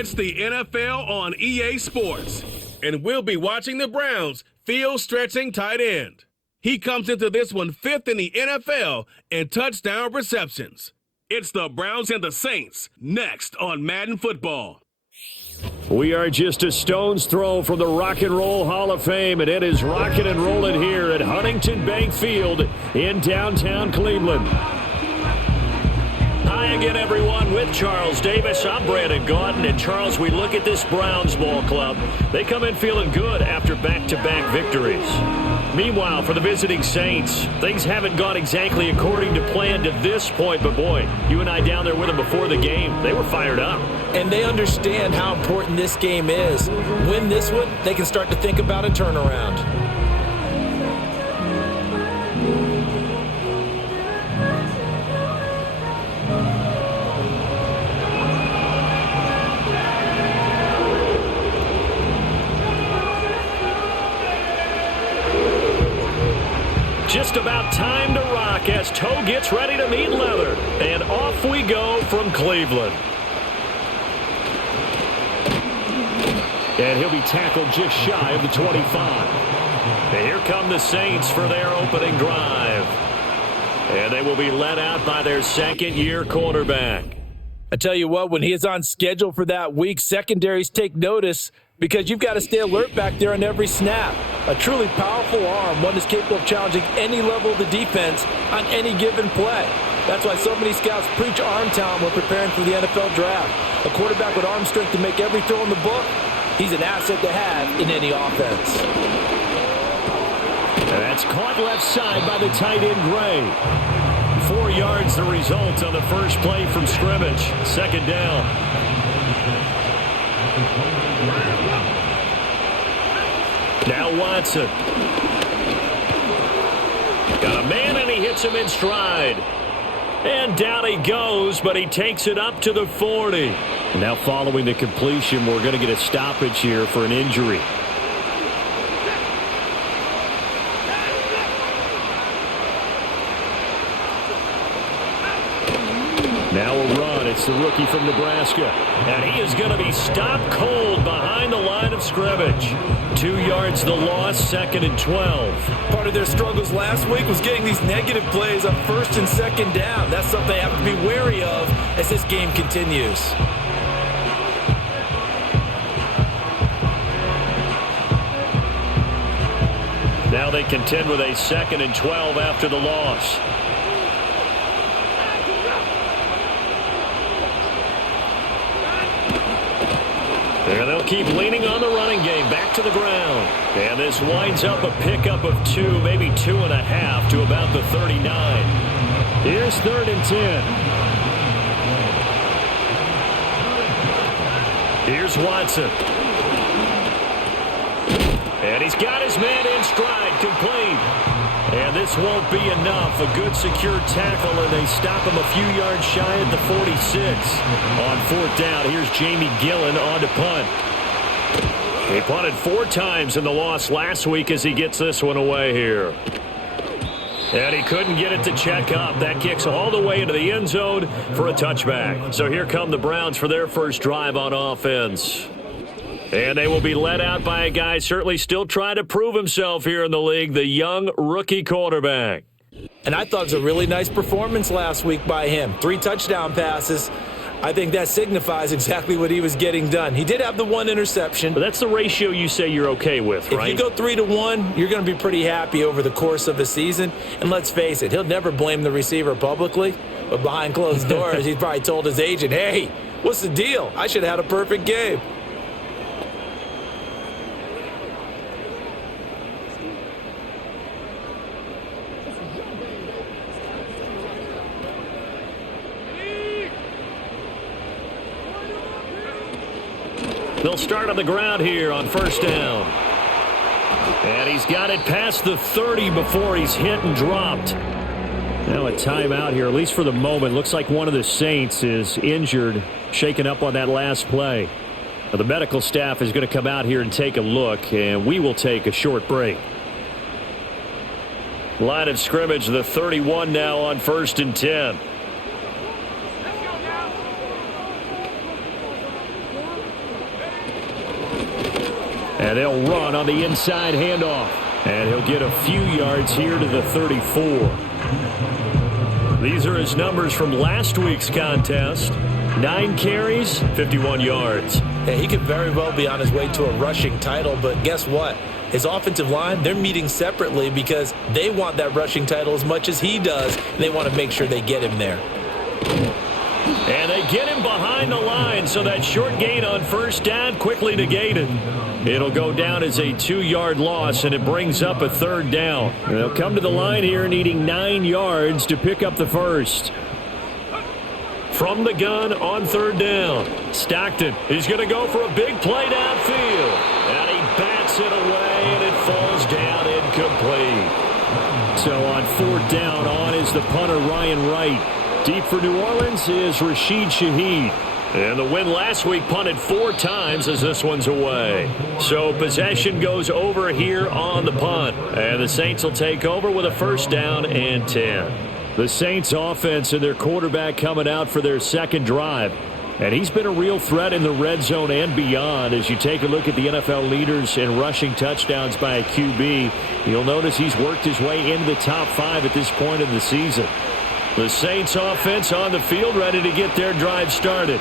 It's the NFL on EA Sports, and we'll be watching the Browns' field-stretching tight end. He comes into this one fifth in the NFL in touchdown receptions. It's the Browns and the Saints next on Madden Football. We are just a stone's throw from the Rock and Roll Hall of Fame, and it is rocking and rolling here at Huntington Bank Field in downtown Cleveland. Hi again, everyone, with Charles Davis. I'm Brandon Gaudin, and Charles, we look at this Browns ball club. They come in feeling good after back-to-back victories. Meanwhile, for the visiting Saints, things haven't gone exactly according to plan to this point, but boy, you and I down there with them before the game, they were fired up. And they understand how important this game is. Win this one, they can start to think about a turnaround. Just about time to rock as Toe gets ready to meet leather. And off we go from Cleveland. And he'll be tackled just shy of the 25. And here come the Saints for their opening drive. And they will be led out by their second-year quarterback. I tell you what, when he is on schedule for that week, secondaries take notice because you've got to stay alert back there on every snap. A truly powerful arm, one that's capable of challenging any level of the defense on any given play. That's why so many scouts preach arm talent when preparing for the NFL draft. A quarterback with arm strength to make every throw in the book, he's an asset to have in any offense. And that's caught left side by the tight end, Gray. 4 yards the result on the first play from scrimmage. Second down. Now Watson. Got a man and he hits him in stride. And down he goes, but he takes it up to the 40. Now following the completion, we're going to get a stoppage here for an injury. Now a run. It's the rookie from Nebraska. And he is going to be stopped cold behind the line of scrimmage. 2 yards the loss, second and 12. Part of their struggles last week was getting these negative plays on first and second down. That's something they have to be wary of as this game continues. Now they contend with a second and 12 after the loss. And they'll keep leaning on the running game back to the ground. And this winds up a pickup of 2, maybe 2.5 to about the 39. Here's 3rd and 10. Here's Watson. And he's got his man in stride, complete. And this won't be enough. A good secure tackle, and they stop him a few yards shy at the 46. On 4th down, here's Jamie Gillen on to punt. He punted 4 times in the loss last week as he gets this one away here. And he couldn't get it to check up. That kicks all the way into the end zone for a touchback. So here come the Browns for their first drive on offense. And they will be led out by a guy certainly still trying to prove himself here in the league, the young rookie quarterback. And I thought it was a really nice performance last week by him. 3 touchdown passes. I think that signifies exactly what he was getting done. He did have the 1 interception. But that's the ratio you say you're okay with, right? If you go 3-1, you're going to be pretty happy over the course of a season. And let's face it, he'll never blame the receiver publicly. But behind closed doors, he's probably told his agent, hey, what's the deal? I should have had a perfect game. They'll start on the ground here on 1st down. And he's got it past the 30 before he's hit and dropped. Now a timeout here, at least for the moment. Looks like one of the Saints is injured, shaken up on that last play. Now the medical staff is going to come out here and take a look, and we will take a short break. Line of scrimmage, the 31 now on 1st and 10. And they'll run on the inside handoff. And he'll get a few yards here to the 34. These are his numbers from last week's contest. 9 carries, 51 yards. Yeah, he could very well be on his way to a rushing title, but guess what? His offensive line, they're meeting separately because they want that rushing title as much as he does, and they want to make sure they get him there. And they get him behind the line, so that short gain on first down quickly negated. It'll go down as a 2-yard loss, and it brings up a third down. They'll come to the line here needing 9 yards to pick up the first. From the gun on third down, Stockton is going to go for a big play downfield. And he bats it away, and it falls down incomplete. So on fourth down, on is the punter, Ryan Wright. Deep for New Orleans is Rashid Shaheed. And the win last week punted 4 times as this one's away. So possession goes over here on the punt. And the Saints will take over with a first down and 10. The Saints offense and their quarterback coming out for their second drive. And he's been a real threat in the red zone and beyond. As you take a look at the NFL leaders in rushing touchdowns by a QB, you'll notice he's worked his way into the top 5 at this point of the season. The Saints offense on the field ready to get their drive started.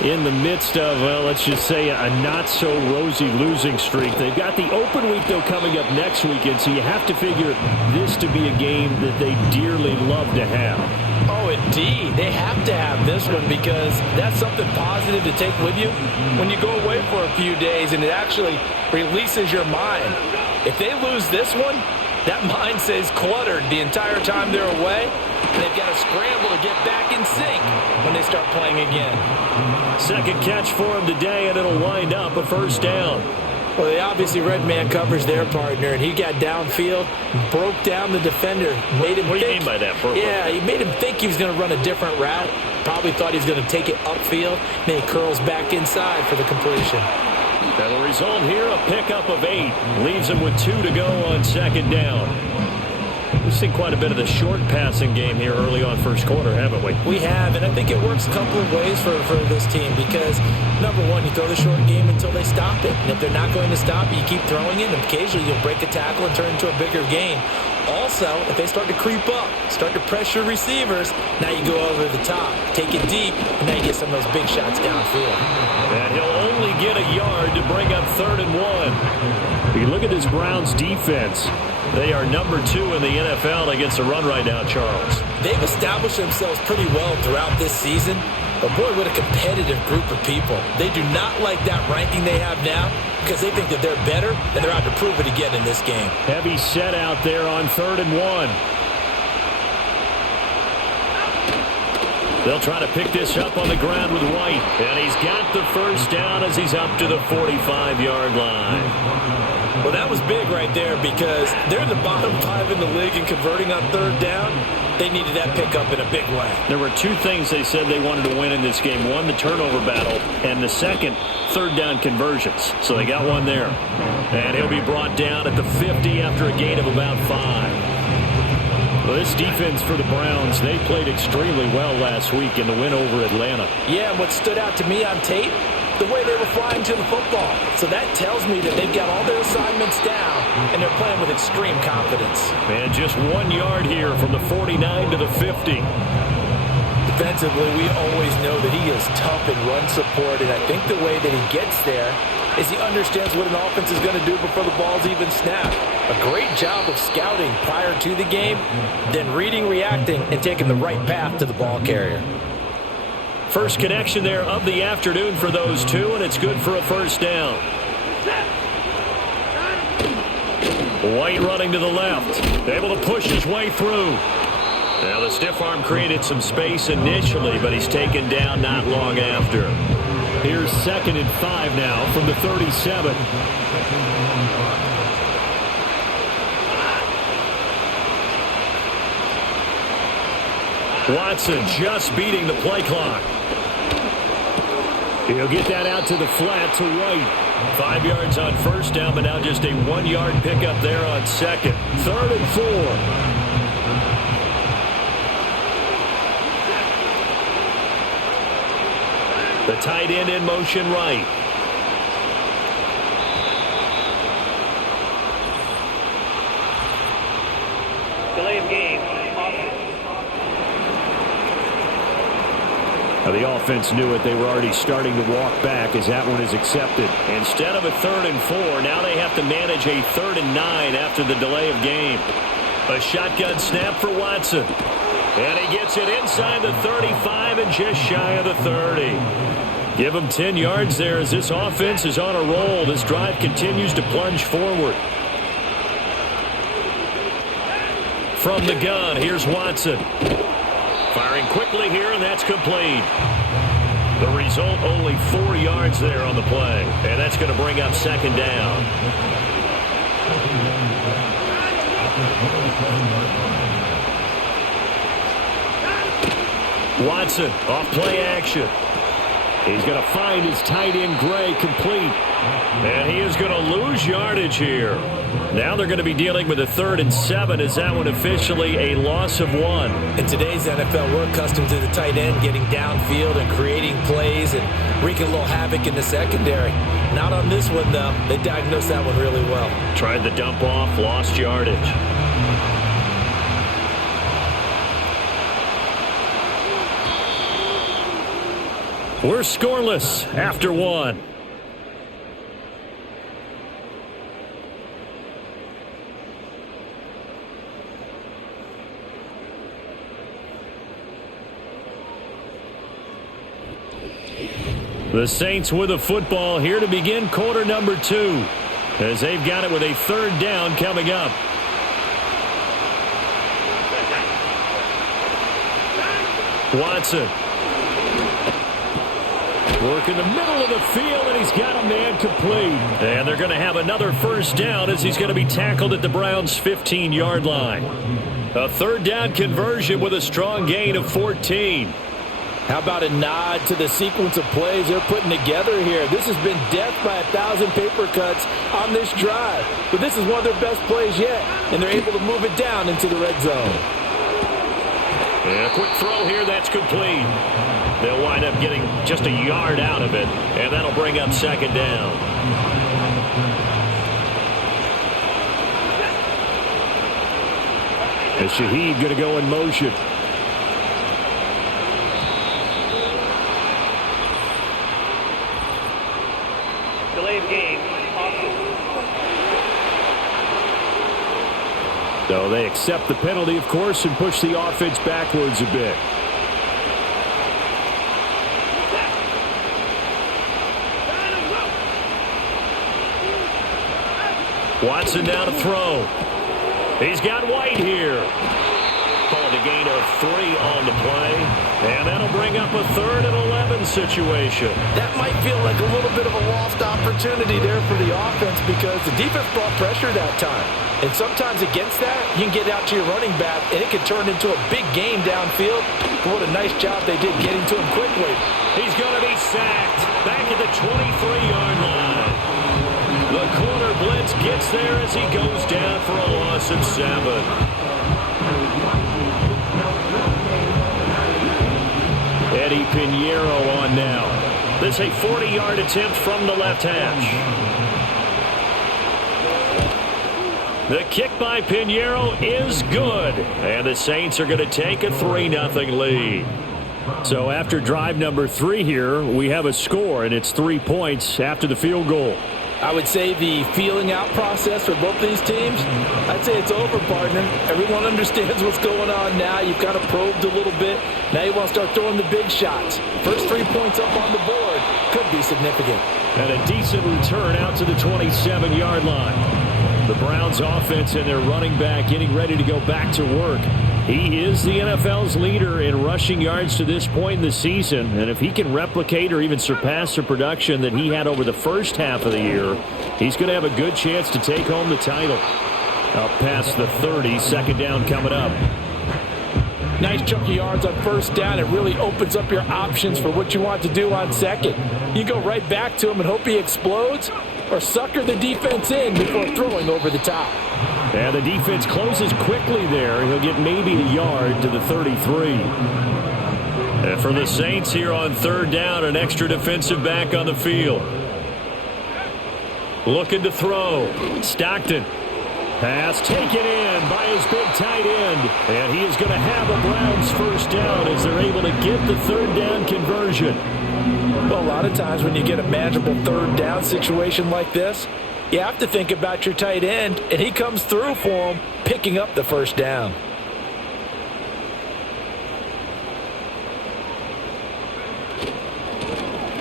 In the midst of, well, let's just say a not-so-rosy losing streak. They've got the open week, though, coming up next weekend, so you have to figure this to be a game that they dearly love to have. Oh, indeed. They have to have this one because that's something positive to take with you when you go away for a few days, and it actually releases your mind. If they lose this one, that mind stays cluttered the entire time they're away, and they've got to scramble to get back in sync when they start playing again. Second catch for him today, and it'll wind up a first down. Well, they obviously red man covers their partner, and he got downfield, broke down the defender, made him What do you mean by that, Purple? Yeah, he made him think he was going to run a different route. Probably thought he was going to take it upfield. Then he curls back inside for the completion. And the result here, a pickup of 8. Leaves him with 2 to go on second down. We've seen quite a bit of the short passing game here early on first quarter, haven't we? We have, and I think it works a couple of ways for this team because, number one, you throw the short game until they stop it. And if they're not going to stop it, you keep throwing it, and occasionally you'll break a tackle and turn it into a bigger game. Also, if they start to creep up, start to pressure receivers, now you go over the top, take it deep, and now you get some of those big shots downfield. And he'll only get a yard to bring up 3rd and 1. You look at this Browns defense. They are number 2 in the NFL against the run right now, Charles. They've established themselves pretty well throughout this season. But boy, what a competitive group of people. They do not like that ranking they have now because they think that they're better, and they're out to prove it again in this game. Heavy set out there on 3rd and 1. They'll try to pick this up on the ground with White. And he's got the first down as he's up to the 45-yard line. Well, that was big right there because they're in the bottom 5 in the league in converting on 3rd down. They needed that pickup in a big way. There were 2 things they said they wanted to win in this game. One, the turnover battle, and the second, 3rd down conversions. So they got one there. And he'll be brought down at the 50 after a gain of about 5. Well, this defense for the Browns, they played extremely well last week in the win over Atlanta. Yeah, and what stood out to me on tape, the way they were flying to the football. So that tells me that they've got all their assignments down, and they're playing with extreme confidence. And just 1 yard here from the 49 to the 50. Defensively, we always know that he is tough in run support, and I think the way that he gets there is he understands what an offense is going to do before the ball's even snapped. A great job of scouting prior to the game, then reading, reacting, and taking the right path to the ball carrier. First connection there of the afternoon for those 2, and it's good for a first down. White running to the left, able to push his way through. Now the stiff arm created some space initially, but he's taken down not long after. Here's 2nd and 5 now from the 37. Watson just beating the play clock. He'll get that out to the flat to White. 5 yards on first down, but now just a 1-yard pickup there on 2nd. 3rd and 4. The tight end in motion right. The offense knew it. They were already starting to walk back as that one is accepted. Instead of a 3rd and 4, now they have to manage a 3rd and 9 after the delay of game. A shotgun snap for Watson. And he gets it inside the 35 and just shy of the 30. Give him 10 yards there as this offense is on a roll. This drive continues to plunge forward. From the gun, here's Watson. Firing quickly here, and that's complete. The result, only 4 yards there on the play. And that's going to bring up 2nd down. Watson, off play action. He's going to find his tight end, Gray, complete. And he is going to lose yardage here. Now they're going to be dealing with a 3rd and 7 as that one officially a loss of 1. In today's NFL, we're accustomed to the tight end getting downfield and creating plays and wreaking a little havoc in the secondary. Not on this one, though. They diagnosed that one really well. Tried the dump off, lost yardage. We're scoreless after 1. The Saints with a football here to begin quarter number 2 as they've got it with a 3rd down coming up. Watson. Work in the middle of the field, and he's got a man complete. And they're going to have another 1st down as he's going to be tackled at the Browns' 15-yard line. A 3rd down conversion with a strong gain of 14. How about a nod to the sequence of plays they're putting together here? This has been death by 1,000 paper cuts on this drive. But this is one of their best plays yet, and they're able to move it down into the red zone. And a quick throw here, that's complete. They'll wind up getting just a yard out of it, and that'll bring up 2nd down. And Shaheed going to go in motion. Delay of game. So they accept the penalty, of course, and push the offense backwards a bit. Watson down to throw. He's got White here. Called a gain of 3 on the play. And that'll bring up a 3rd and 11 situation. That might feel like a little bit of a lost opportunity there for the offense because the defense brought pressure that time. And sometimes against that, you can get out to your running back, and it can turn into a big game downfield. But what a nice job they did getting to him quickly. He's going to be sacked back at the 23-yard line. The corner blitz gets there as he goes down for a loss of 7. Eddie Pinheiro on now. This is a 40-yard attempt from the left hash. The kick by Pinheiro is good. And the Saints are going to take a 3-0 lead. So after drive number 3 here, we have a score, and it's 3 points after the field goal. I would say the feeling out process for both these teams, I'd say it's over, partner. Everyone understands what's going on now. You've kind of probed a little bit. Now you want to start throwing the big shots. First 3 points up on the board could be significant. And a decent return out to the 27-yard line. The Browns offense and their running back getting ready to go back to work. He is the NFL's leader in rushing yards to this point in the season. And if he can replicate or even surpass the production that he had over the first half of the year, he's going to have a good chance to take home the title. Up past the 30, 2nd down coming up. Nice chunk of yards on 1st down. It really opens up your options for what you want to do on 2nd. You go right back to him and hope he explodes, or sucker the defense in before throwing over the top. And the defense closes quickly there. He'll get maybe a yard to the 33. And for the Saints here on 3rd down, an extra defensive back on the field. Looking to throw. Stockton. Pass taken in by his big tight end. And he is going to have a Browns first down as they're able to get the third down conversion. Well, a lot of times when you get a manageable third down situation like this, you have to think about your tight end, and he comes through for him, picking up the first down.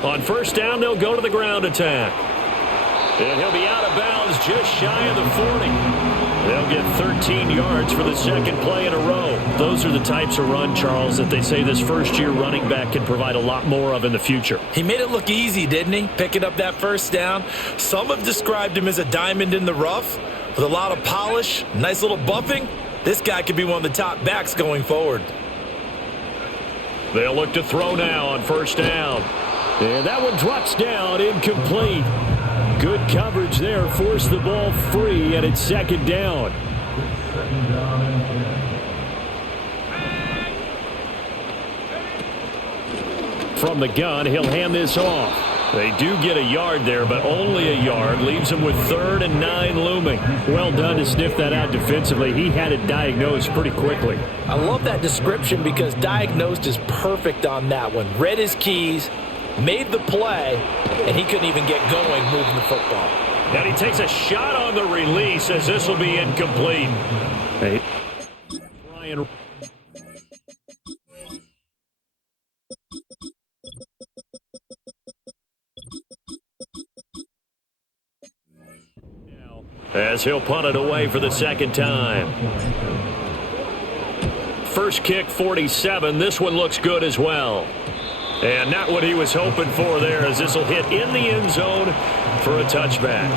On first down, they'll go to the ground attack. And he'll be out of bounds just shy of the 40. They'll get 13 yards for the second play in a row. Those are the types of run, Charles, that they say this first-year running back can provide a lot more of in the future. He made it look easy, didn't he? Picking up that first down. Some have described him as a diamond in the rough with a lot of polish, nice little buffing. This guy could be one of the top backs going forward. They'll look to throw now on first down. And that one drops down, incomplete. Good coverage there, forced the ball free, and it's second down. From the gun, he'll hand this off. They do get a yard there, but only a yard. Leaves him with 3rd and 9 looming. Well done to sniff that out defensively. He had it diagnosed pretty quickly. I love that description because diagnosed is perfect on that one. Read his keys, made the play, and he couldn't even get going moving the football. And he takes a shot on the release as this will be incomplete. Hey. Ryan. As he'll punt it away for the second time. First kick, 47. This one looks good as well. And not what he was hoping for there, as this will hit in the end zone for a touchback.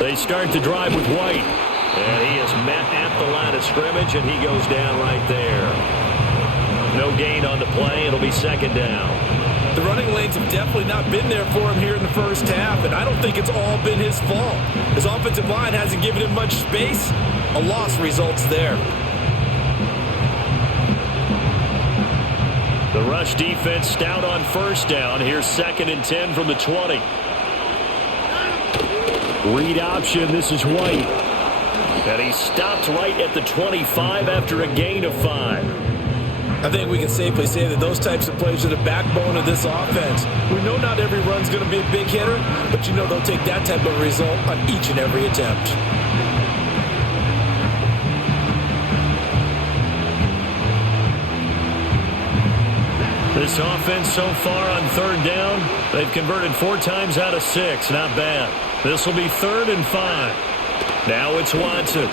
They start to drive with White. And he is met at the line of scrimmage, and he goes down right there. No gain on the play. It'll be second down. The running lanes have definitely not been there for him here in the first half, and I don't think it's all been his fault. His offensive line hasn't given him much space. A loss results there. The rush defense stout on first down. Here's 2nd and 10 from the 20. Read option. This is White. And he stopped right at the 25 after a gain of 5. I think we can safely say that those types of plays are the backbone of this offense. We know not every run's going to be a big hitter, but you know they'll take that type of result on each and every attempt. This offense so far on third down, they've converted 4 times out of 6. Not bad. This will be 3rd and 5. Now it's Watson.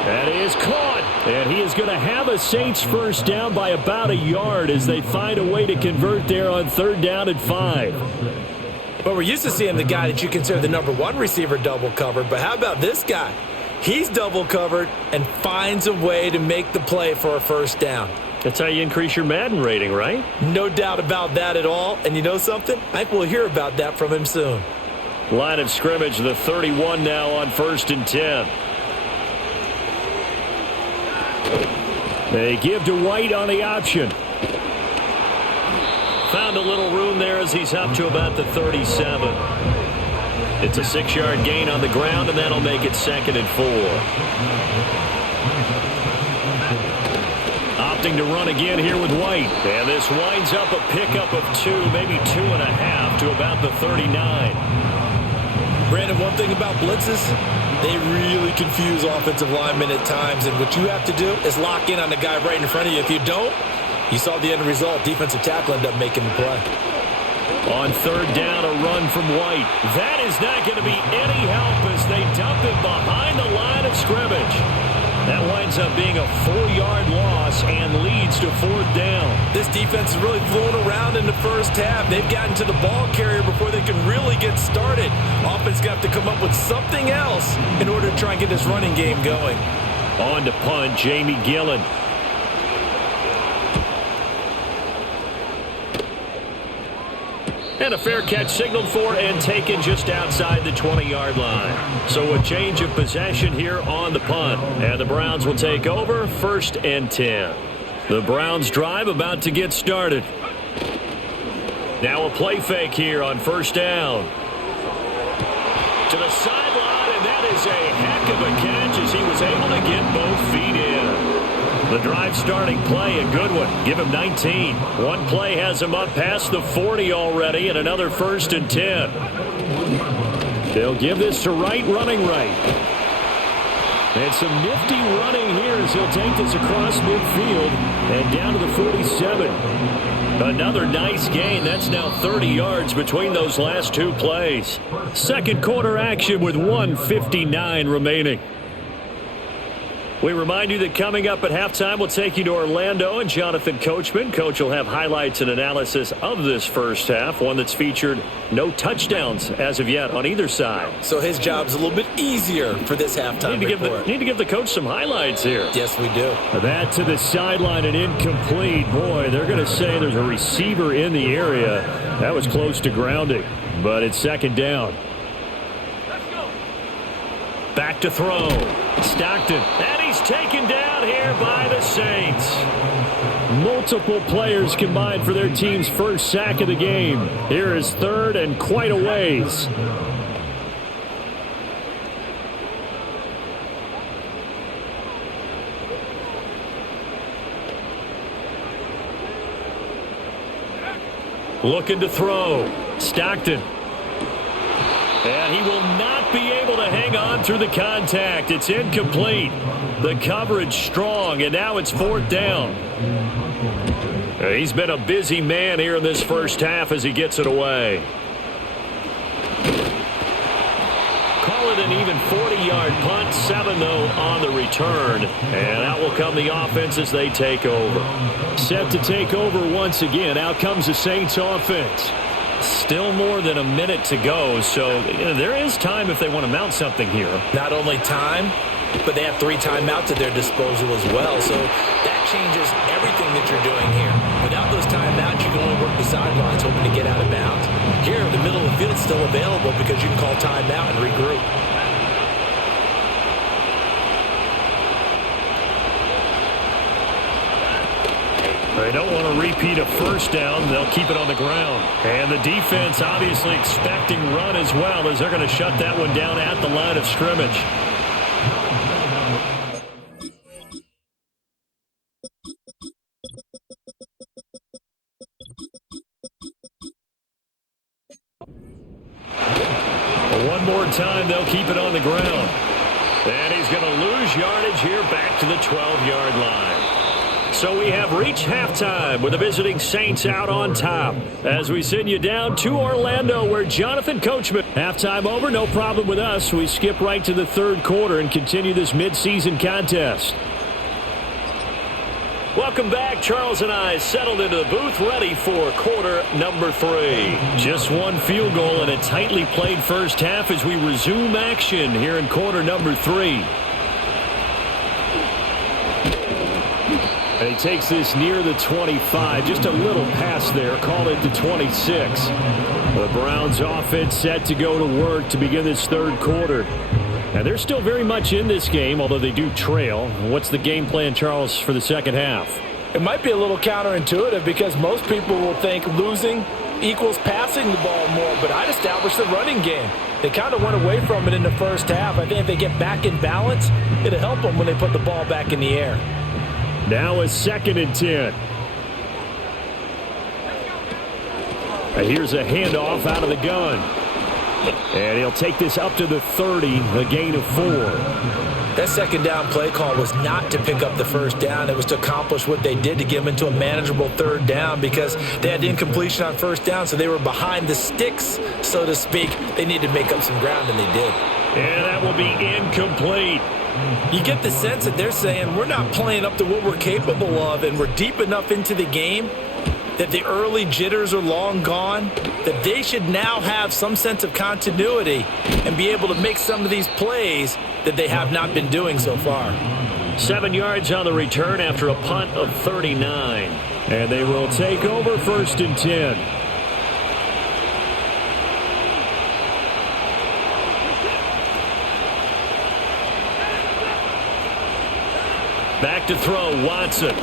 That is caught. And he is going to have a Saints first down by about a yard as they find a way to convert there on 3rd down and 5. But we're used to seeing the guy that you consider the number 1 receiver double covered. But how about this guy? He's double covered and finds a way to make the play for a first down. That's how you increase your Madden rating, right? No doubt about that at all. And you know something? I think we'll hear about that from him soon. Line of scrimmage, the 31 now on 1st and 10. They give to White on the option. Found a little room there as he's up to about the 37. It's a 6-yard gain on the ground, and that'll make it 2nd and 4. Opting to run again here with White. And this winds up a pickup of 2, maybe 2.5 to about the 39. Brandon, one thing about blitzes, they really confuse offensive linemen at times, and what you have to do is lock in on the guy right in front of you. If you don't, you saw the end result. Defensive tackle ended up making the play. On 3rd down, a run from White. That is not going to be any help as they dump him behind the line of scrimmage. That winds up being a 4-yard loss and leads to 4th down. This defense is really flown around in the first half. They've gotten to the ball carrier before they can really get started. Offense got to come up with something else in order to try and get this running game going. On to punt, Jamie Gillen. And a fair catch signaled for and taken just outside the 20-yard line. So a change of possession here on the punt. And the Browns will take over 1st and 10. The Browns drive about to get started. Now a play fake here on first down. To the sideline, and that is a heck of a catch as he was able to get both feet in. The drive starting play, a good one. Give him 19. One play has him up past the 40 already, and another 1st and 10. They'll give this to Wright, running right. And some nifty running here as he'll take this across midfield and down to the 47. Another nice gain. That's now 30 yards between those last two plays. Second quarter action with 1:59 remaining. We remind you that coming up at halftime, we'll take you to Orlando and Jonathan Coachman. Coach will have highlights and analysis of this first half, one that's featured no touchdowns as of yet on either side. So his job's a little bit easier for this halftime report. Need to give the coach some highlights here. Yes, we do. That to the sideline and incomplete. Boy, they're going to say there's a receiver in the area. That was close to grounding, but it's second down. Back to throw. Stockton. And he's taken down here by the Saints. Multiple players combined for their team's first sack of the game. Here is third and quite a ways. Looking to throw. Stockton. And he will not be able to hang on through the contact. It's incomplete. The coverage strong, and now it's fourth down. He's been a busy man here in this first half as he gets it away. Call it an even 40-yard punt, 7 though on the return. And out will come the offense as they take over. Set to take over once again. Out comes the Saints offense. Still more than a minute to go, so there is time if they want to mount something here. Not only time, but they have 3 timeouts at their disposal as well, so that changes everything that you're doing here. Without those timeouts, you can only work the sidelines, hoping to get out of bounds. Here, the middle of the field is still available because you can call timeout and regroup. They don't want to repeat a first down. They'll keep it on the ground. And the defense obviously expecting run as well as they're going to shut that one down at the line of scrimmage. One more time, they'll keep it on the ground. And he's going to lose yardage here back to the 12-yard line. So we have reached halftime with the visiting Saints out on top as we send you down to Orlando where Jonathan Coachman. Halftime over, no problem with us. We skip right to the third quarter and continue this midseason contest. Welcome back. Charles and I settled into the booth ready for quarter number 3. Just one field goal and a tightly played first half as we resume action here in quarter number 3. And he takes this near the 25. Just a little pass there. Call it the 26. The Browns offense set to go to work to begin this third quarter. And they're still very much in this game, although they do trail. What's the game plan, Charles, for the second half? It might be a little counterintuitive because most people will think losing equals passing the ball more, but I'd establish the running game. They kind of went away from it in the first half. I think if they get back in balance, it'll help them when they put the ball back in the air. Now a 2nd and 10. And here's a handoff out of the gun. And he'll take this up to the 30, a gain of 4. That second down play call was not to pick up the first down. It was to accomplish what they did to get them into a manageable third down because they had incompletion on first down, so they were behind the sticks, so to speak. They needed to make up some ground, and they did. And that will be incomplete. You get the sense that they're saying we're not playing up to what we're capable of, and we're deep enough into the game that the early jitters are long gone, that they should now have some sense of continuity and be able to make some of these plays that they have not been doing so far. 7 yards on the return after a punt of 39. And they will take over 1st and 10. Back to throw, Watson.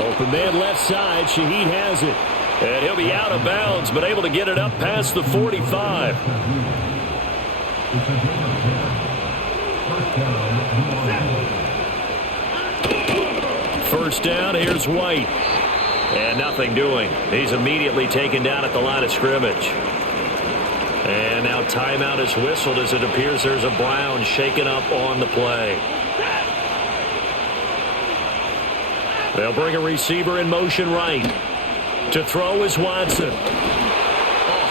Open man left side, Shaheed has it. And he'll be out of bounds, but able to get it up past the 45. First down, here's White. And nothing doing. He's immediately taken down at the line of scrimmage. And now timeout is whistled as it appears there's a Brown shaken up on the play. They'll bring a receiver in motion right. To throw is Watson. A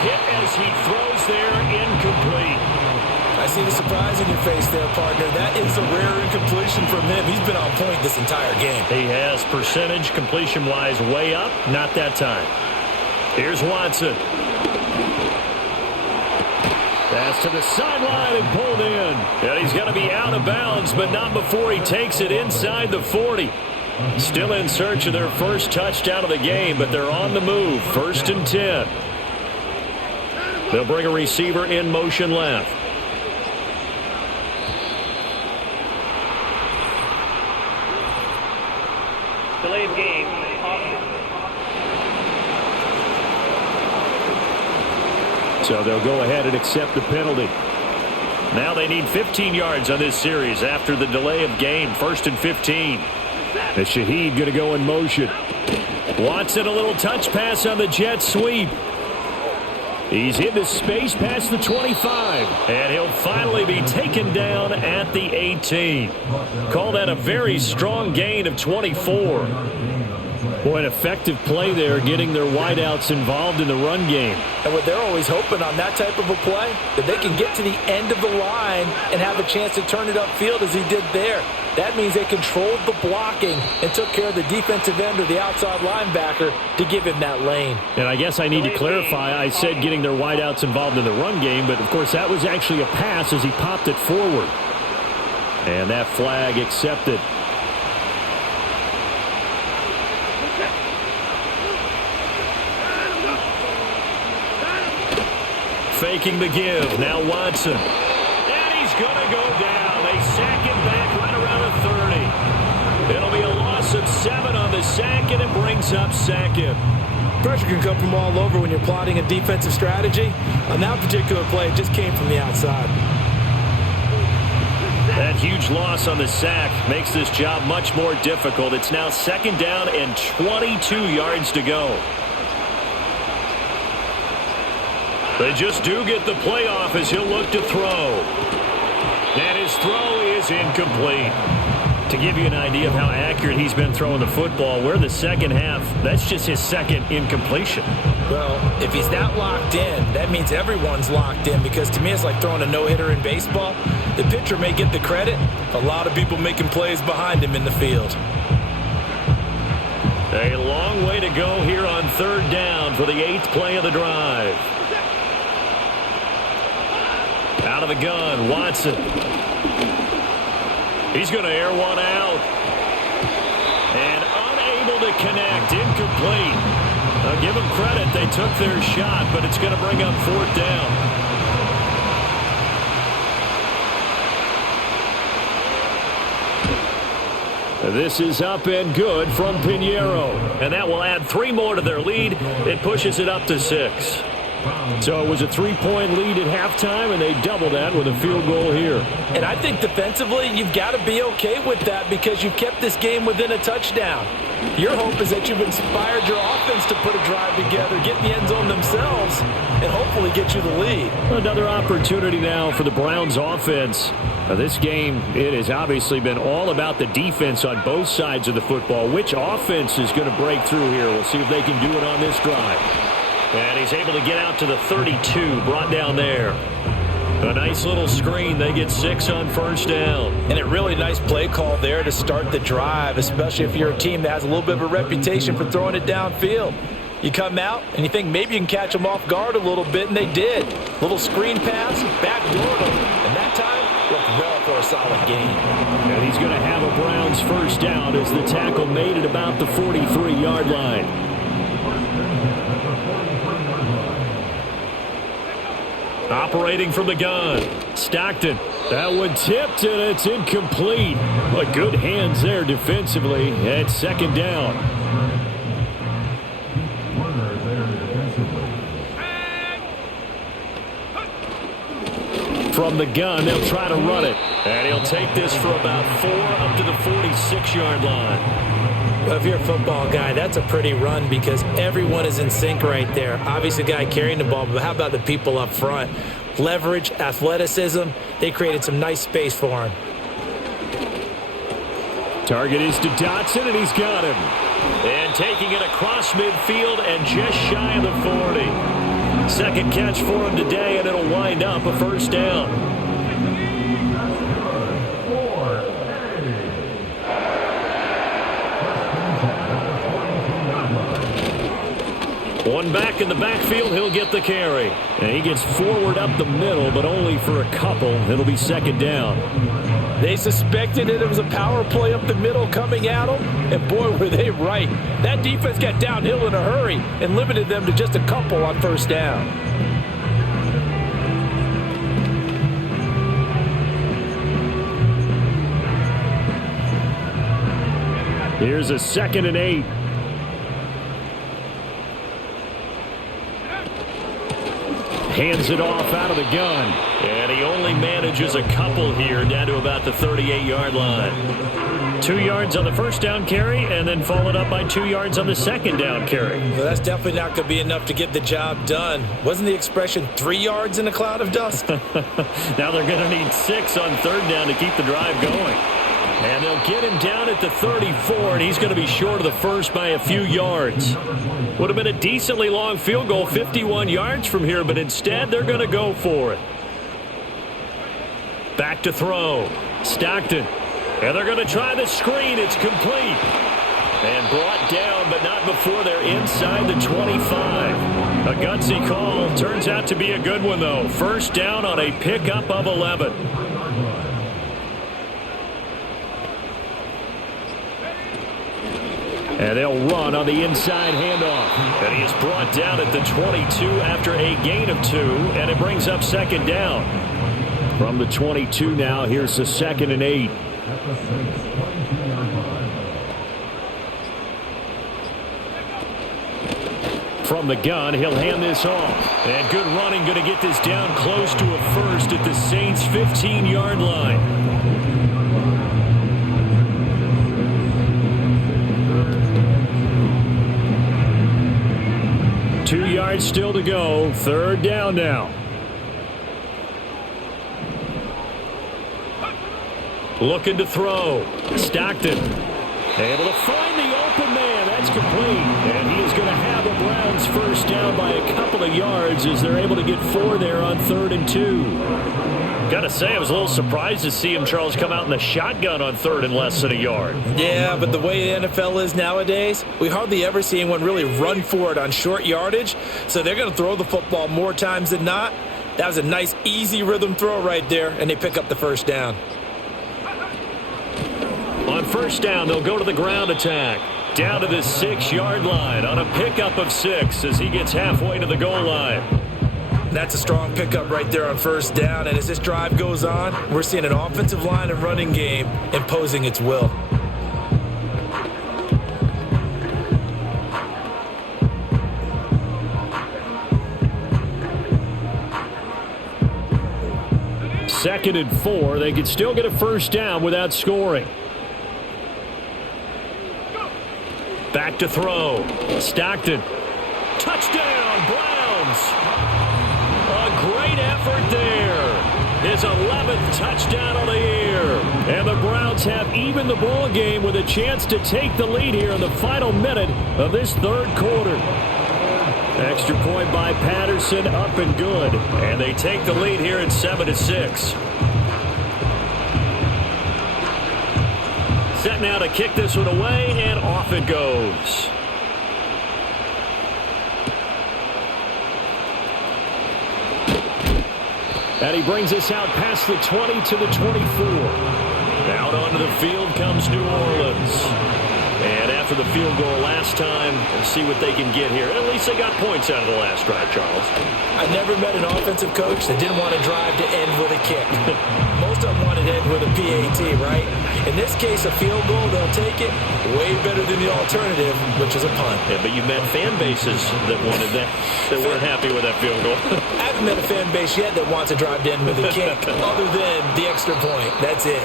hit as he throws there, incomplete. I see the surprise in your face there, partner. That is a rare incompletion from him. He's been on point this entire game. He has percentage completion-wise way up. Not that time. Here's Watson. Pass to the sideline and pulled in. And he's going to be out of bounds, but not before he takes it inside the 40. Still in search of their first touchdown of the game, but they're on the move. 1st and 10. They'll bring a receiver in motion left. Delay of game. So they'll go ahead and accept the penalty. Now they need 15 yards on this series after the delay of game. 1st and 15. The Shaheed going to go in motion. Watson, a little touch pass on the jet sweep. He's in the space past the 25. And he'll finally be taken down at the 18. Call that a very strong gain of 24. Boy, an effective play there, getting their wideouts involved in the run game. And what they're always hoping on that type of a play, that they can get to the end of the line and have a chance to turn it upfield as he did there. That means they controlled the blocking and took care of the defensive end or the outside linebacker to give him that lane. And I guess I need to clarify, I said getting their wideouts involved in the run game, but of course that was actually a pass as he popped it forward. And that flag accepted. Faking the give. Now Watson. And he's going to go down. They sack him back right around the 30. It'll be a loss of 7 on the sack, and it brings up second. Pressure can come from all over when you're plotting a defensive strategy. On that particular play, it just came from the outside. That huge loss on the sack makes this job much more difficult. It's now 2nd down and 22 yards to go. They just do get the playoff as he'll look to throw. And his throw is incomplete. To give you an idea of how accurate he's been throwing the football, we're in the second half. That's just his 2nd incompletion. Well, if he's that locked in, that means everyone's locked in, because to me it's like throwing a no-hitter in baseball. The pitcher may get the credit. A lot of people making plays behind him in the field. A long way to go here on 3rd down for the 8th play of the drive. Out of the gun, Watson. He's going to air one out. And unable to connect, incomplete. I'll give them credit, they took their shot, but it's going to bring up 4th down. This is up and good from Pinheiro. And that will add 3 more to their lead. It pushes it up to 6. So it was a 3-point lead at halftime, and they doubled that with a field goal here. And I think defensively, you've got to be okay with that, because you've kept this game within a touchdown. Your hope is that you've inspired your offense to put a drive together, get in the end zone themselves, and hopefully get you the lead. Another opportunity now for the Browns offense. Now this game, it has obviously been all about the defense on both sides of the football. Which offense is going to break through here? We'll see if they can do it on this drive. And he's able to get out to the 32, brought down there. A nice little screen. They get 6 on 1st down. And a really nice play call there to start the drive, especially if you're a team that has a little bit of a reputation for throwing it downfield. You come out and you think maybe you can catch them off guard a little bit, and they did. Little screen pass, backdoor them, and that time looked well for a solid gain. And he's going to have a Browns 1st down as the tackle made it about the 43-yard line. Operating from the gun, Stockton. That one tipped, and it's incomplete. But good hands there defensively at 2nd down. From the gun, they'll try to run it. And he'll take this for about 4 up to the 46-yard line. Well, if you're a football guy, that's a pretty run because everyone is in sync right there. Obviously, the guy carrying the ball, but how about the people up front? Leverage, athleticism, they created some nice space for him. Target is to Dotson, and he's got him. And taking it across midfield and just shy of the 40. Second catch for him today, and it'll wind up a first down. One back in the backfield, he'll get the carry. And he gets forward up the middle, but only for a couple. It'll be second down. They suspected it was a power play up the middle coming at them, and boy, were they right. That defense got downhill in a hurry and limited them to just a couple on first down. Here's a 2nd and 8. Hands it off out of the gun. And he only manages a couple here down to about the 38-yard line. 2 yards on the first down carry and then followed up by 2 yards on the second down carry. Well, that's definitely not going to be enough to get the job done. Wasn't the expression 3 yards in a cloud of dust? Now they're going to need 6 on third down to keep the drive going. And they'll get him down at the 34, and he's going to be short of the first by a few yards. Would have been a decently long field goal, 51 yards from here, but instead they're going to go for it. Back to throw. Stockton. And they're going to try the screen. It's complete. And brought down, but not before they're inside the 25. A gutsy call. Turns out to be a good one, though. First down on a pickup of 11. And they'll run on the inside handoff. And he is brought down at the 22 after a gain of 2. And it brings up second down. From the 22 now, here's the 2nd and 8. From the gun, he'll hand this off. And good running, going to get this down close to a first at the Saints' 15-yard line. 2 yards still to go. Third down now. Looking to throw. Stockton. Able to find the open man. That's complete. And he is going to have the Browns first down by a couple of yards as they're able to get 4 there on 3rd and 2. Got to say, I was a little surprised to see him, Charles, come out in the shotgun on 3rd and less than a yard. Yeah, but the way the NFL is nowadays, we hardly ever see anyone really run for it on short yardage. So they're going to throw the football more times than not. That was a nice, easy rhythm throw right there, and they pick up the first down. On first down, they'll go to the ground attack. Down to the 6-yard line on a pickup of 6 as he gets halfway to the goal line. That's a strong pickup right there on first down. And as this drive goes on, we're seeing an offensive line and running game imposing its will. Second and 4. They could still get a first down without scoring. Back to throw. Stockton. Touchdown, Browns. A great effort there. His 11th touchdown of the year. And the Browns have evened the ball game with a chance to take the lead here in the final minute of this third quarter. Extra point by Patterson, up and good. And they take the lead here at 7-6. Set now to kick this one away, and off it goes. And he brings us out past the 20 to the 24. Out onto the field comes New Orleans. And after the field goal last time, we'll see what they can get here. At least they got points out of the last drive, Charles. I never met an offensive coach that didn't want a drive to end with a kick. Most of them wanted to end with a PAT, right? In this case, a field goal, they'll take it. Way better than the alternative, which is a punt. Yeah, but you met fan bases that wanted that weren't happy with that field goal. I haven't met a fan base yet that wants to drive to end with a kick other than the extra point. That's it.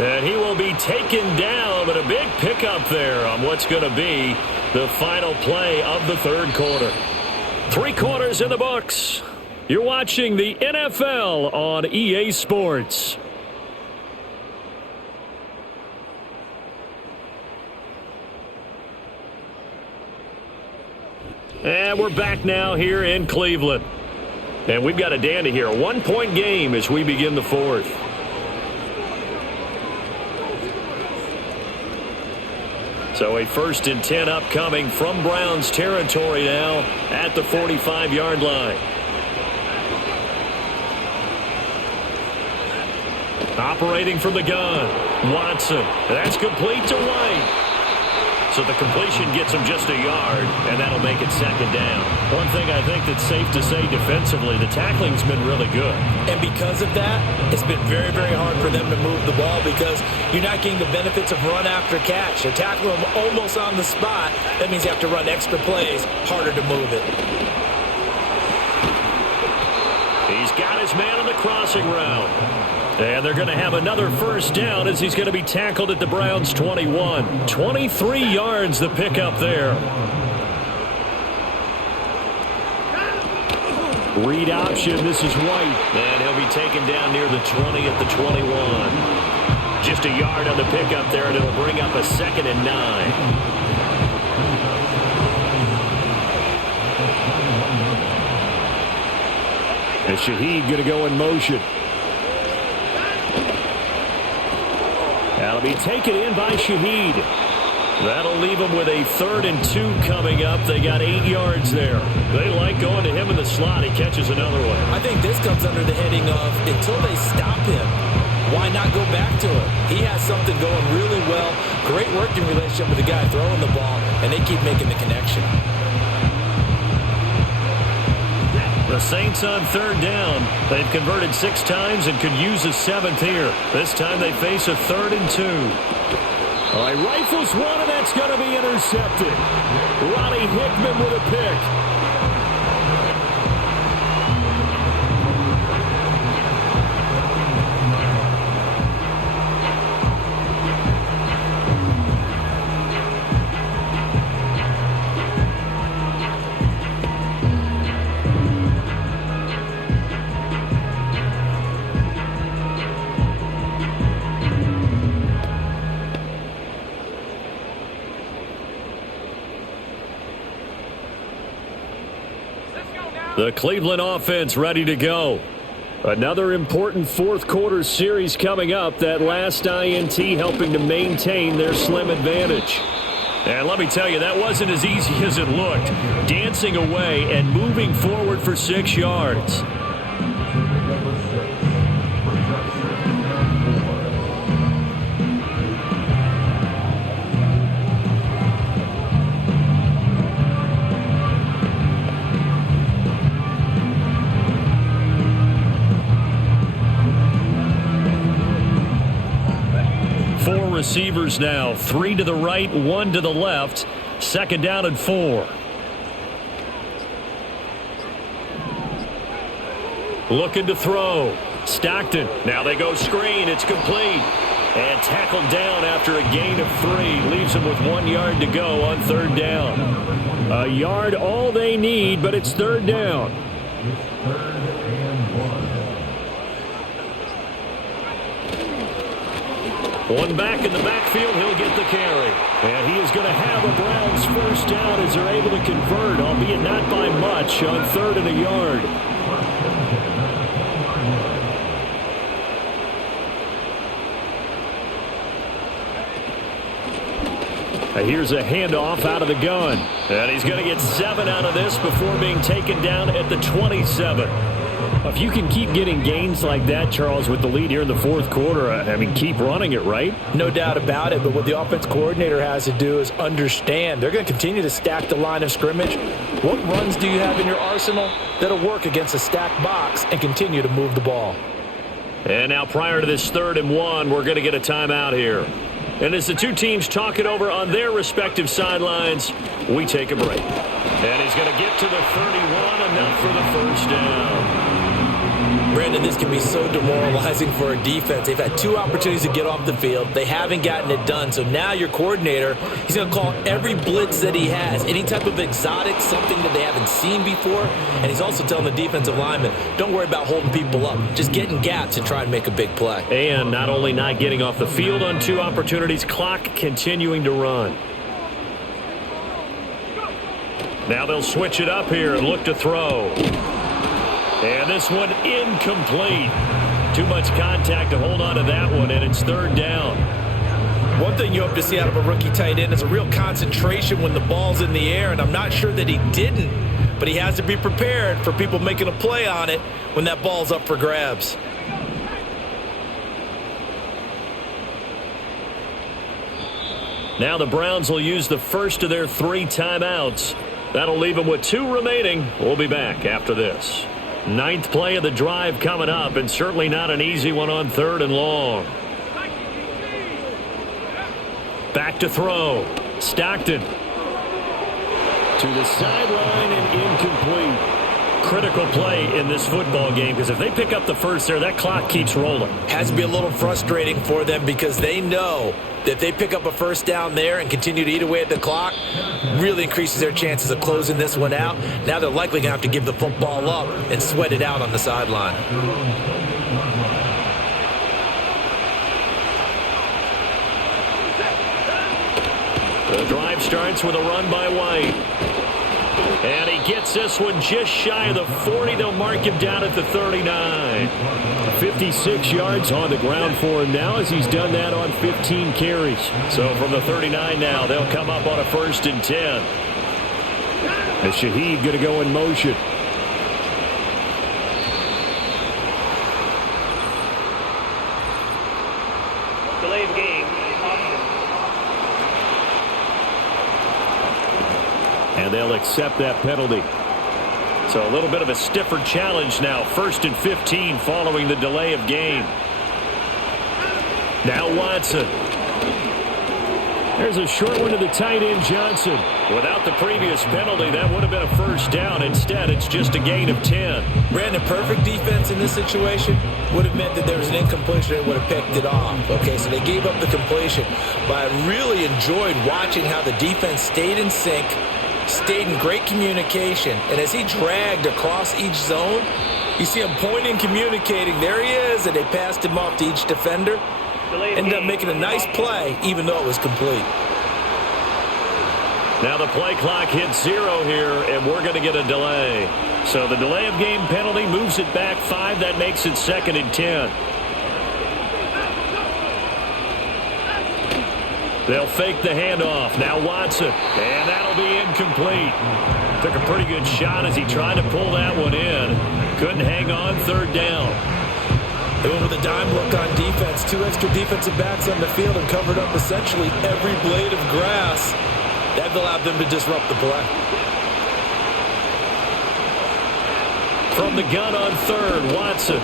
And he will be taken down, but a big pickup there on what's going to be the final play of the third quarter. 3 quarters in the books. You're watching the NFL on EA Sports. And we're back now here in Cleveland. And we've got a dandy here. A 1-point game as we begin the fourth. So a 1st and 10 upcoming from Browns territory now at the 45-yard line. Operating from the gun, Watson. That's complete to White. So the completion gets him just a yard, and that'll make it 2nd down. One thing I think that's safe to say defensively, the tackling's been really good. And because of that, it's been very, very hard for them to move the ball because you're not getting the benefits of run after catch. They tackle them almost on the spot. That means you have to run extra plays, harder to move it. He's got his man on the crossing route. And they're going to have another 1st down as he's going to be tackled at the Browns' 21. 23 yards the pickup there. Read option. This is White. And he'll be taken down near the 20 at the 21. Just a yard on the pickup there, and it'll bring up a 2nd and 9. And Shaheed going to go in motion. That'll be taken in by Shaheed. That'll leave them with a 3rd and 2 coming up. They got 8 yards there. They like going to him in the slot. He catches another one. I think this comes under the heading of until they stop him, why not go back to him? He has something going really well. Great working relationship with the guy throwing the ball, and they keep making the connection. The Saints on 3rd down. They've converted 6 times and could use a 7th here. This time they face a 3rd and 2. All right, rifles one, and that's going to be intercepted. Ronnie Hickman with a pick. The Cleveland offense ready to go. Another important 4th quarter series coming up. That last INT helping to maintain their slim advantage. And let me tell you, that wasn't as easy as it looked. Dancing away and moving forward for 6 yards. Receivers now, 3 to the right, 1 to the left. 2nd down and 4. Looking to throw. Stockton. Now they go screen. It's complete. And tackled down after a gain of 3. Leaves them with 1 yard to go on 3rd down. A yard all they need, but it's 3rd down. One back in the backfield, he'll get the carry. And he is going to have a Browns 1st down as they're able to convert, albeit not by much, on 3rd and a yard. Here's a handoff out of the gun. And he's going to get 7 out of this before being taken down at the 27. If you can keep getting gains like that, Charles, with the lead here in the 4th quarter, I mean, keep running it, right? No doubt about it, but what the offense coordinator has to do is understand they're going to continue to stack the line of scrimmage. What runs do you have in your arsenal that'll work against a stacked box and continue to move the ball? And now prior to this 3rd and 1, we're going to get a timeout here. And as the two teams talk it over on their respective sidelines, we take a break. And he's going to get to the 31, enough for the first down. Brandon, this can be so demoralizing for a defense. They've had 2 opportunities to get off the field. They haven't gotten it done. So now your coordinator, he's going to call every blitz that he has, any type of exotic, something that they haven't seen before. And he's also telling the defensive lineman, don't worry about holding people up. Just get in gaps and try and make a big play. And not only not getting off the field on 2 opportunities, clock continuing to run. Now they'll switch it up here and look to throw. And this one incomplete. Too much contact to hold on to that one, and it's 3rd down. One thing you hope to see out of a rookie tight end is a real concentration when the ball's in the air, and I'm not sure that he didn't, but he has to be prepared for people making a play on it when that ball's up for grabs. Now the Browns will use the first of their 3 timeouts. That'll leave them with 2 remaining. We'll be back after this. 9th play of the drive coming up, and certainly not an easy one on 3rd and long. Back to throw. Stockton. To the sideline and incomplete. Critical play in this football game, because if they pick up the first there, that clock keeps rolling. Has to be a little frustrating for them because they know that if they pick up a first down there and continue to eat away at the clock, really increases their chances of closing this one out. Now they're likely going to have to give the football up and sweat it out on the sideline. The drive starts with a run by White. And he gets this one just shy of the 40. They'll mark him down at the 39. 56 yards on the ground for him now, as he's done that on 15 carries. So from the 39 now, they'll come up on a 1st and 10. And Shaheed going to go in motion. Delay of game. And they'll accept that penalty. So a little bit of a stiffer challenge now. 1st and 15 following the delay of game. Now Watson. There's a short one to the tight end, Johnson. Without the previous penalty, that would have been a first down. Instead, it's just a gain of 10. Brandon, perfect defense in this situation would have meant that there was an incompletion and would have picked it off. Okay, so they gave up the completion. But I really enjoyed watching how the defense stayed in sync, stayed in great communication, and as he dragged across each zone, you see him pointing, communicating. There he is, and they passed him off to each defender. Ended up making a nice play, even though it was complete. Now the play clock hits 0 here, and we're going to get a delay. So the delay of game penalty moves it back 5. That makes it 2nd and 10. They'll fake the handoff. Now Watson. And that'll be incomplete. Took a pretty good shot as he tried to pull that one in. Couldn't hang on. 3rd down. They went with a dime look on defense. 2 extra defensive backs on the field and covered up essentially every blade of grass. That allowed them to disrupt the play. From the gun on 3rd, Watson.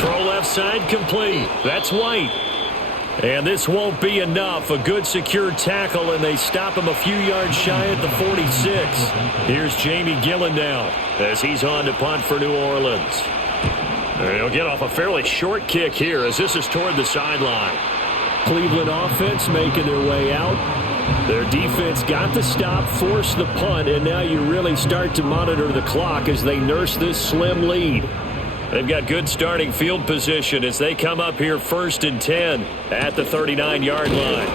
Throw left side complete. That's White. And this won't be enough. A good secure tackle, and they stop him a few yards shy at the 46. Here's Jamie Gillen now as he's on to punt for New Orleans. He'll get off a fairly short kick here as this is toward the sideline. Cleveland offense making their way out. Their defense got the stop, forced the punt, and now you really start to monitor the clock as they nurse this slim lead. They've got good starting field position as they come up here 1st and 10 at the 39-yard line.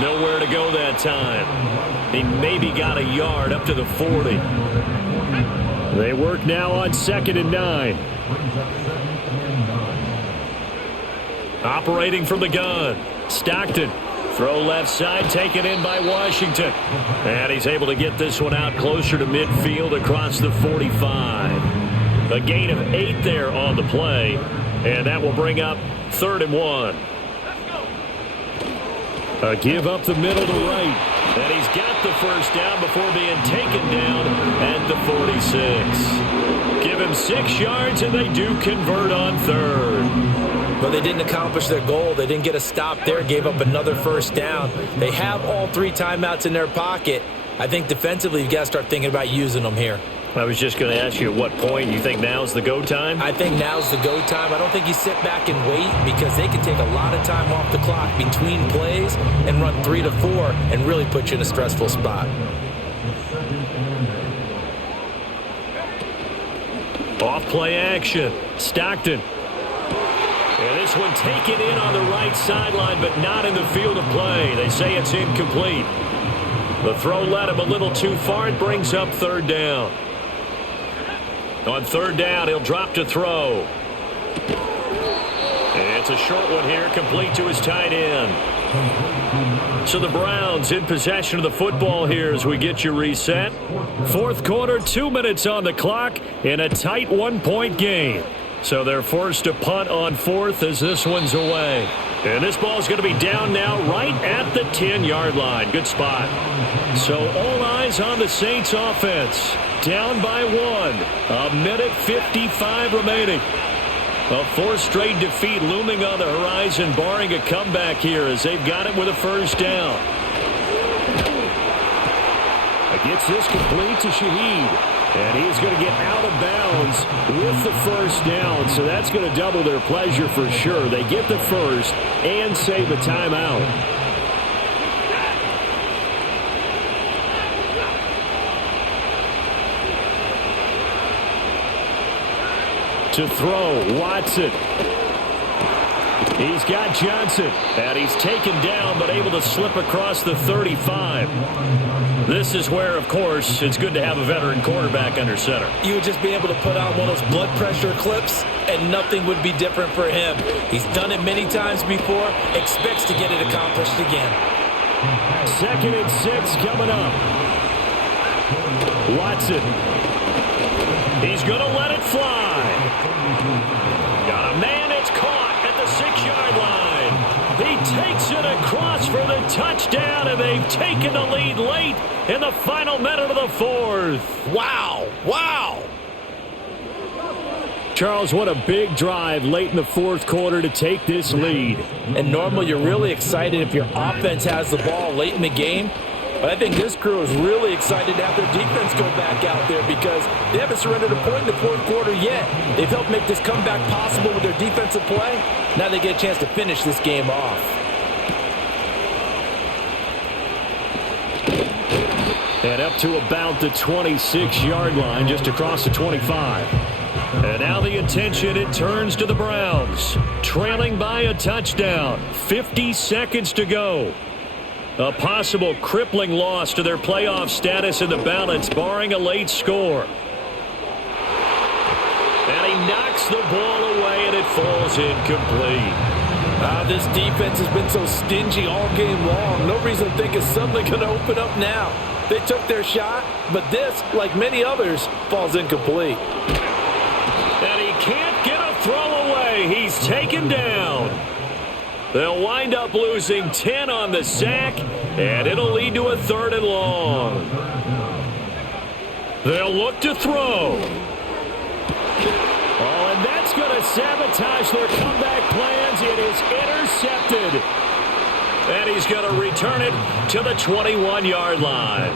Nowhere to go that time. He maybe got a yard up to the 40. They work now on 2nd and 9. Operating from the gun. Stockton. Throw left side, taken in by Washington. And he's able to get this one out closer to midfield across the 45. A gain of 8 there on the play. And that will bring up 3rd and 1. A give up the middle to right. And he's got the first down before being taken down at the 46. Give him 6 yards, and they do convert on third. But they didn't accomplish their goal. They didn't get a stop there, gave up another first down. They have all 3 timeouts in their pocket. I think defensively, you've got to start thinking about using them here. I was just going to ask you at what point you think now's the go time? I think now's the go time. I don't think you sit back and wait because they can take a lot of time off the clock between plays and run 3 to 4 and really put you in a stressful spot. Off play action. Stockton. And this one taken in on the right sideline, but not in the field of play. They say it's incomplete. The throw led him a little too far. It brings up third down. On third down, he'll drop to throw. It's a short one here, complete to his tight end. So the Browns in possession of the football here as we get you reset. Fourth quarter, 2 minutes on the clock in a tight 1-point game. So they're forced to punt on fourth as this one's away. And this ball's going to be down now right at the 10-yard line. Good spot. So all eyes on the Saints offense. Down by 1. 1:55 remaining. A 4th straight defeat looming on the horizon, barring a comeback here as they've got it with a first down. Gets this complete to Shaheed. And he's going to get out of bounds with the first down. So that's going to double their pleasure for sure. They get the first and save a timeout. To throw, Watson. He's got Johnson. And he's taken down but able to slip across the 35. This is where, of course, it's good to have a veteran quarterback under center. You would just be able to put on one of those blood pressure clips, and nothing would be different for him. He's done it many times before, expects to get it accomplished again. 2nd and 6 coming up. Watson. He's going to let it fly. Got a man, it's caught at the 6-yard line. He takes it across for the touchdown, and they've taken the lead late in the final minute of the fourth. Wow. Wow. Charles, what a big drive late in the fourth quarter to take this lead. And normally you're really excited if your offense has the ball late in the game. But I think this crew is really excited to have their defense go back out there because they haven't surrendered a point in the fourth quarter yet. They've helped make this comeback possible with their defensive play. Now they get a chance to finish this game off. And up to about the 26-yard line, just across the 25. And now the attention, it turns to the Browns. Trailing by a touchdown. 50 seconds to go. A possible crippling loss to their playoff status in the balance, barring a late score. And he knocks the ball away, and it falls incomplete. This defense has been so stingy all game long. No reason to think it's suddenly going to open up now. They took their shot, but this, like many others, falls incomplete. And he can't get a throw away. He's taken down. They'll wind up losing 10 on the sack, and it'll lead to a 3rd and long. They'll look to throw. Oh, and that's going to sabotage their comeback plans. It is intercepted. And he's going to return it to the 21-yard line.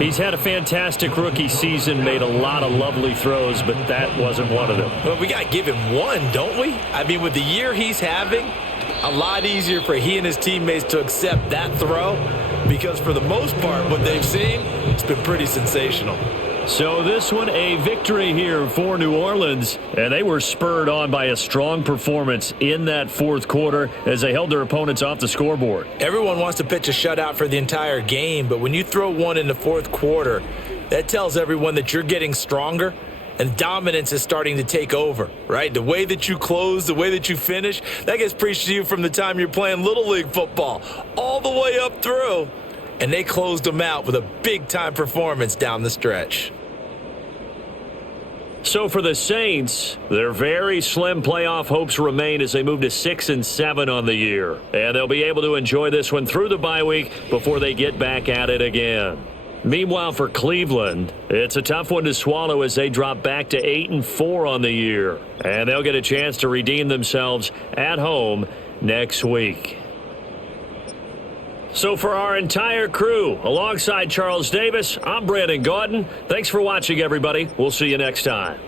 He's had a fantastic rookie season, made a lot of lovely throws, but that wasn't one of them. Well, we got to give him one, don't we? I mean, with the year he's having, a lot easier for he and his teammates to accept that throw because for the most part, what they've seen, it's been pretty sensational. So this one, a victory here for New Orleans, and they were spurred on by a strong performance in that fourth quarter as they held their opponents off the scoreboard. Everyone wants to pitch a shutout for the entire game, but when you throw one in the fourth quarter, that tells everyone that you're getting stronger and dominance is starting to take over, right? The way that you close, the way that you finish, that gets preached to you from the time you're playing Little League football all the way up through. And they closed them out with a big-time performance down the stretch. So for the Saints, their very slim playoff hopes remain as they move to 6-7 on the year. And they'll be able to enjoy this one through the bye week before they get back at it again. Meanwhile, for Cleveland, it's a tough one to swallow as they drop back to 8-4 on the year. And they'll get a chance to redeem themselves at home next week. So for our entire crew, alongside Charles Davis, I'm Brandon Gaudin. Thanks for watching, everybody. We'll see you next time.